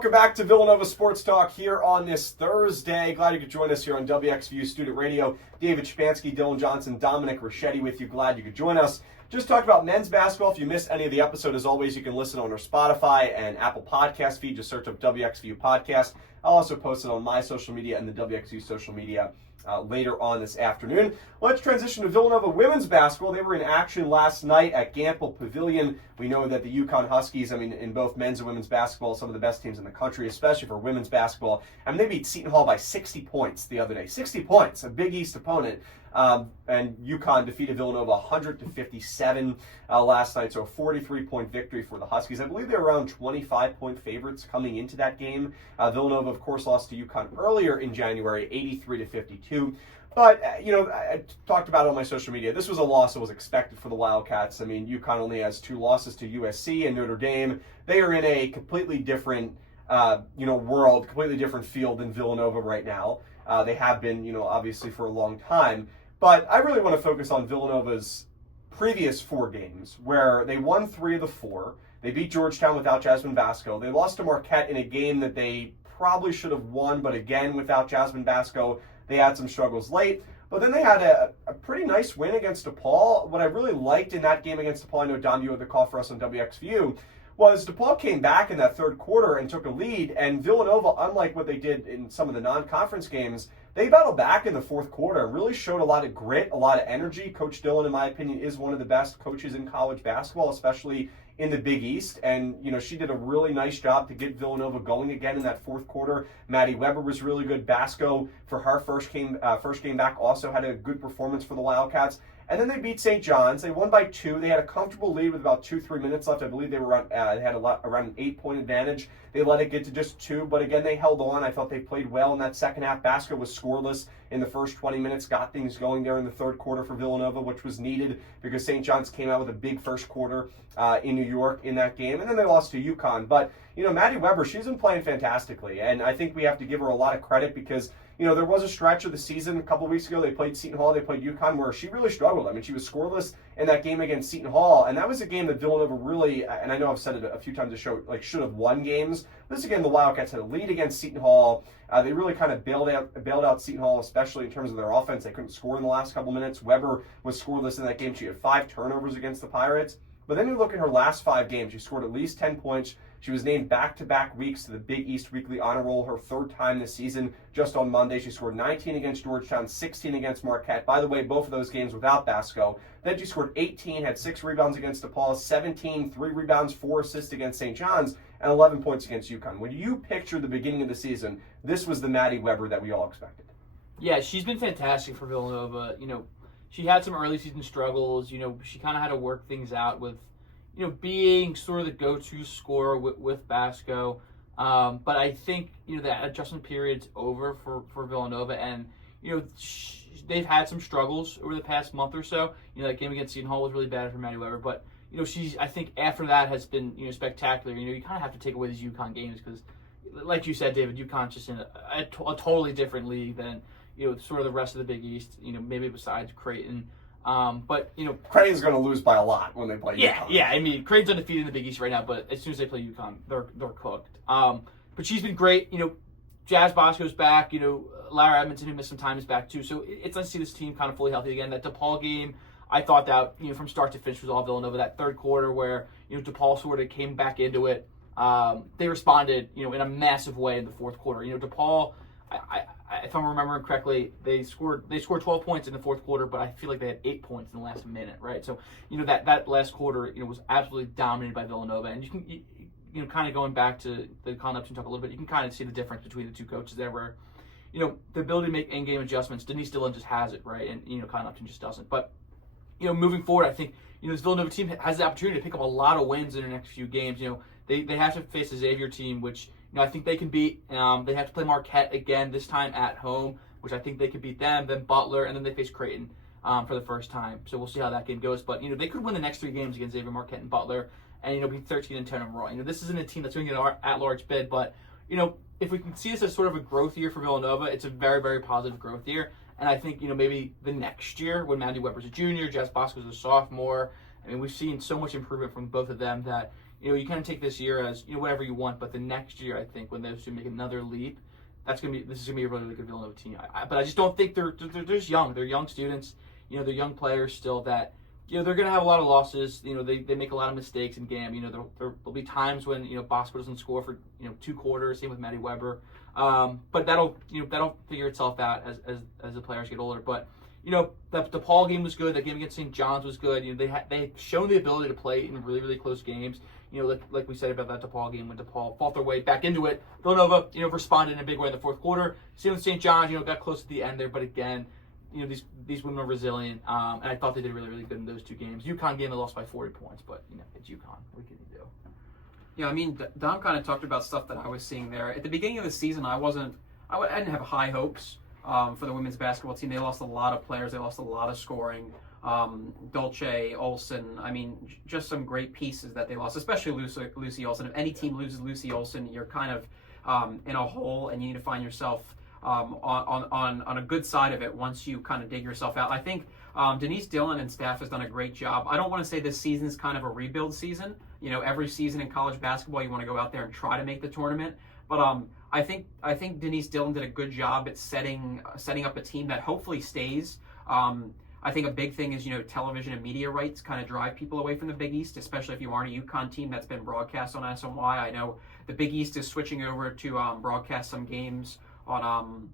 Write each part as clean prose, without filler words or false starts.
Welcome back to Villanova Sports Talk here on this Thursday. Glad you could join us here on WXVU Student Radio. David Szczepanski, Dylan Johnson, Dominic, Richetti with you. Glad you could join us. Just talked about men's basketball. If you missed any of the episode, as always, you can listen on our Spotify and Apple podcast feed. Just search up WXVU Podcast. I'll also post it on my social media and the WXVU social media later on this afternoon. Let's transition to Villanova women's basketball. They were in action last night at Gamble Pavilion. We know that the UConn Huskies, in both men's and women's basketball, some of the best teams in the country, especially for women's basketball. They beat Seton Hall by 60 points the other day. 60 points, a Big East opponent. And UConn defeated Villanova 100-57 last night, so a 43-point victory for the Huskies. I believe they were around 25-point favorites coming into that game. Villanova, of course, lost to UConn earlier in January, 83-52. But, I talked about it on my social media. This was a loss that was expected for the Wildcats. UConn only has 2 losses to USC and Notre Dame. They are in a completely different, world, completely different field than Villanova right now. They have been, obviously for a long time. But I really want to focus on Villanova's previous 4 games, where they won 3 of the 4. They beat Georgetown without Jasmine Basco. They lost to Marquette in a game that they probably should have won, but again, without Jasmine Basco, they had some struggles late. But then they had a pretty nice win against DePaul. What I really liked in that game against DePaul, I know Dom, you had the call for us on WXVU, was DePaul came back in that third quarter and took a lead, and Villanova, unlike what they did in some of the non-conference games, they battled back in the fourth quarter and really showed a lot of grit, a lot of energy. Coach Dillon, in my opinion, is one of the best coaches in college basketball, especially in the Big East. And, she did a really nice job to get Villanova going again in that fourth quarter. Maddie Weber was really good. Basco, for her first game back, also had a good performance for the Wildcats. And then they beat St. John's. They won by 2. They had a comfortable lead with about 2-3 minutes left. I believe they were they had around an 8-point advantage. They let it get to just 2, but again, they held on. I thought they played well in that second half. Basco was scoreless in the first 20 minutes, got things going there in the third quarter for Villanova, which was needed because St. John's came out with a big first quarter in New York in that game, and then they lost to UConn. But, Maddie Weber, she's been playing fantastically, and I think we have to give her a lot of credit because there was a stretch of the season a couple weeks ago. They played Seton Hall, they played UConn, where she really struggled. She was scoreless in that game against Seton Hall, and that was a game that Villanova really, and I know I've said it a few times, the show, should have won games. This again, the Wildcats had a lead against Seton Hall. They really kind of bailed out Seton Hall, especially in terms of their offense. They couldn't score in the last couple minutes. Weber was scoreless in that game. She had 5 turnovers against the Pirates. But then you look at her last 5 games. She scored at least 10 points. She was named back-to-back weeks to the Big East Weekly Honor Roll, her 3rd time this season. Just on Monday, she scored 19 against Georgetown, 16 against Marquette. By the way, both of those games without Basco. Then she scored 18, had 6 rebounds against DePaul, 17, 3 rebounds, 4 assists against St. John's, and 11 points against UConn. When you picture the beginning of the season, this was the Maddie Weber that we all expected. Yeah, she's been fantastic for Villanova. She had some early season struggles. She kind of had to work things out with being sort of the go-to scorer with Basco. But I think, that adjustment period's over for Villanova. And, they've had some struggles over the past month or so. That game against Seton Hall was really bad for Maddie Weber. But, she's, I think, after that has been, spectacular. You kind of have to take away these UConn games because, like you said, David, UConn's just in a totally different league than, sort of the rest of the Big East, maybe besides Creighton. But Creighton's going to lose by a lot when they play UConn. Yeah. Creighton's undefeated in the Big East right now, but as soon as they play UConn, they're cooked. But she's been great. Jazz Bosco's back. Lara Edmondson, who missed some time, is back too. So it's nice to see this team kind of fully healthy again. That DePaul game, I thought that from start to finish was all Villanova. That third quarter where DePaul sort of came back into it. They responded in a massive way in the fourth quarter. DePaul, if I'm remembering correctly, they scored 12 points in the fourth quarter, but I feel like they had 8 points in the last minute, right? So, that last quarter, was absolutely dominated by Villanova. And you can, kind of going back to the Colin Upton talk a little bit, you can kind of see the difference between the two coaches there where, the ability to make in-game adjustments, Denise Dillon just has it, right? And, Colin Upton just doesn't. But, moving forward, I think, this Villanova team has the opportunity to pick up a lot of wins in the next few games. They have to face the Xavier team, which, I think they can beat. They have to play Marquette again, this time at home, which I think they could beat them, then Butler, and then they face Creighton for the first time. So we'll see how that game goes. But, they could win the next 3 games against Xavier, Marquette, and Butler, and, be 13-10 overall. This isn't a team that's going to get an at-large bid, but, if we can see this as sort of a growth year for Villanova, it's a very, very positive growth year. And I think, maybe the next year when Maddie Weber's a junior, Jazz Bosco's a sophomore, we've seen so much improvement from both of them that, you kind of take this year as whatever you want, but the next year I think when those two make another leap, this is gonna be a really, really good Villanova team. But I just don't think they're just young. They're young students. They're young players still that. They're going to have a lot of losses. They make a lot of mistakes in game. There'll be times when Bosco doesn't score for 2 quarters. Same with Maddie Weber. But that'll figure itself out as the players get older. But the DePaul game was good. That game against St. John's was good. They've shown the ability to play in really, really close games. Like we said about that DePaul game when DePaul fought their way back into it. Villanova responded in a big way in the fourth quarter. Same with St. John's. Got close at the end there, but again. These women are resilient, and I thought they did really, really good in those 2 games. UConn game, they lost by 40 points, but it's UConn. What can you do? Yeah, I mean, Dom kind of talked about stuff that I was seeing there. At the beginning of the season, I didn't have high hopes for the women's basketball team. They lost a lot of players. They lost a lot of scoring. Dolce, Olsen, I mean, just some great pieces that they lost, especially Lucy Olsen. If any team loses Lucy Olsen, you're kind of in a hole, and you need to find yourself on a good side of it once you kind of dig yourself out. I think Denise Dillon and staff has done a great job. I don't want to say this season is kind of a rebuild season. Every season in college basketball, you want to go out there and try to make the tournament. But I think Denise Dillon did a good job at setting up a team that hopefully stays. I think a big thing is, television and media rights kind of drive people away from the Big East, especially if you aren't a UConn team that's been broadcast on SNY. I know the Big East is switching over to broadcast some games on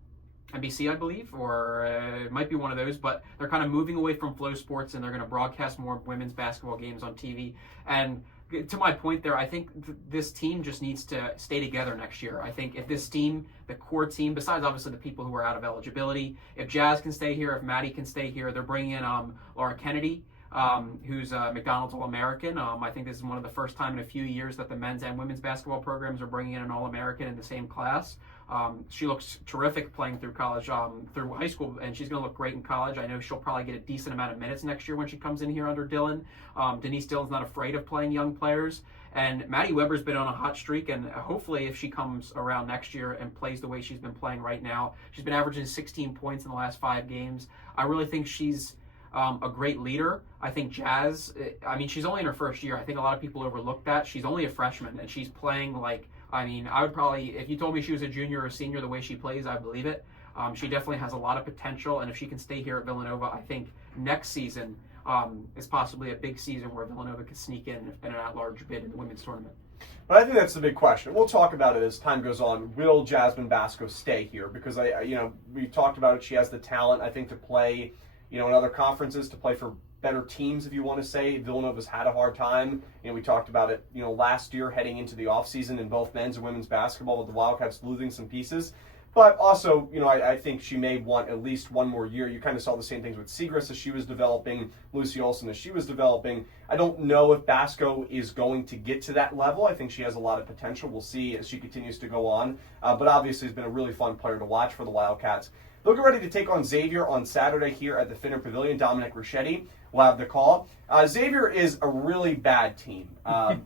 NBC, I believe, or it might be one of those, but they're kind of moving away from Flow Sports, and they're going to broadcast more women's basketball games on TV. And to my point there, I think this team just needs to stay together next year. I think if this team, the core team, besides obviously the people who are out of eligibility, if Jazz can stay here, if Maddie can stay here, they're bringing in Laura Kennedy, who's a McDonald's All-American. I think this is one of the first time in a few years that the men's and women's basketball programs are bringing in an All-American in the same class. She looks terrific playing through college, through high school, and she's going to look great in college. I know she'll probably get a decent amount of minutes next year when she comes in here under Dillon. Denise Dillon's not afraid of playing young players. And Maddie Weber's been on a hot streak, and hopefully if she comes around next year and plays the way she's been playing right now, she's been averaging 16 points in the last 5 games. I really think she's a great leader. I think Jazz, she's only in her first year. I think a lot of people overlook that. She's only a freshman, and she's playing I would probably, if you told me she was a junior or a senior the way she plays, I believe it. She definitely has a lot of potential, and if she can stay here at Villanova, I think next season is possibly a big season where Villanova could sneak in an at-large bid in the women's tournament. But I think that's the big question. We'll talk about it as time goes on. Will Jasmine Basco stay here? Because we talked about it. She has the talent, I think, to play, in other conferences, to play for better teams, if you want to say. Villanova's had a hard time. We talked about it, last year heading into the offseason in both men's and women's basketball with the Wildcats losing some pieces. But also, I think she may want at least one more year. You kind of saw the same things with Segrist as she was developing, Lucy Olsen as she was developing. I don't know if Basco is going to get to that level. I think she has a lot of potential. We'll see as she continues to go on. But obviously, has been a really fun player to watch for the Wildcats. They'll get ready to take on Xavier on Saturday here at the Finner Pavilion. Dominic Richetti will have the call. Xavier is a really bad team.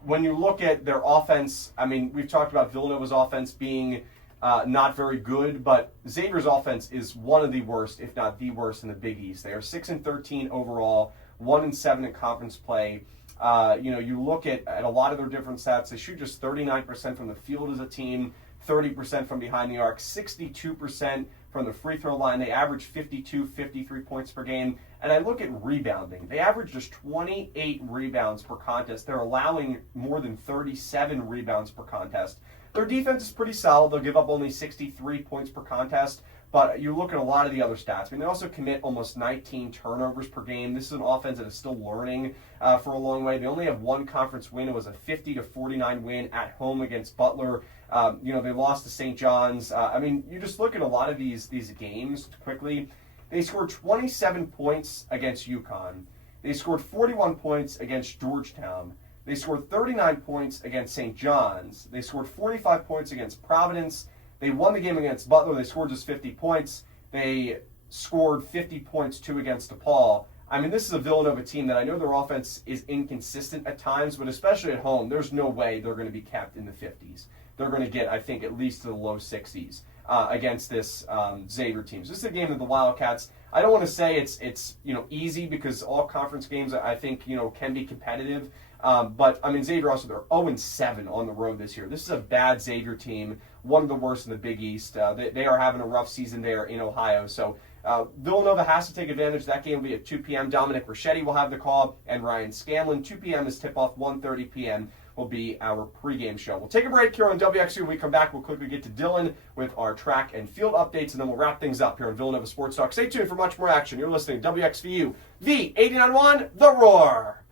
When you look at their offense, we've talked about Villanova's offense being not very good, but Xavier's offense is one of the worst, if not the worst, in the Big East. They are 6-13 overall, 1-7 in conference play. You look at a lot of their different stats. They shoot just 39% from the field as a team, 30% from behind the arc, 62% from the free throw line. They average 53 points per game. And I look at rebounding. They average just 28 rebounds per contest. They're allowing more than 37 rebounds per contest. Their defense is pretty solid. They'll give up only 63 points per contest. But you look at a lot of the other stats. They also commit almost 19 turnovers per game. This is an offense that is still learning for a long way. They only have one conference win. It was a 50-49 win at home against Butler. They lost to St. John's. You just look at a lot of these games quickly. They scored 27 points against UConn. They scored 41 points against Georgetown. They scored 39 points against St. John's. They scored 45 points against Providence. They won the game against Butler. They scored just 50 points. They scored 50 points, too, against DePaul. This is a Villanova team that I know their offense is inconsistent at times, but especially at home, there's no way they're going to be capped in the 50s. They're going to get, I think, at least to the low 60s against this Xavier team. So this is a game that the Wildcats, I don't want to say it's easy, because all conference games, I think, can be competitive. But, I mean, Xavier also, they're 0-7 on the road this year. This is a bad Xavier team, one of the worst in the Big East. They are having a rough season there in Ohio. So Villanova has to take advantage. That game will be at 2 p.m. Dominic Richetti will have the call, and Ryan Scanlon. 2 p.m. is tip-off. 1:30 p.m. will be our pregame show. We'll take a break here on WXVU. When we come back, we'll quickly get to Dylan with our track and field updates, and then we'll wrap things up here on Villanova Sports Talk. Stay tuned for much more action. You're listening to WXVU, the 89.1 The Roar.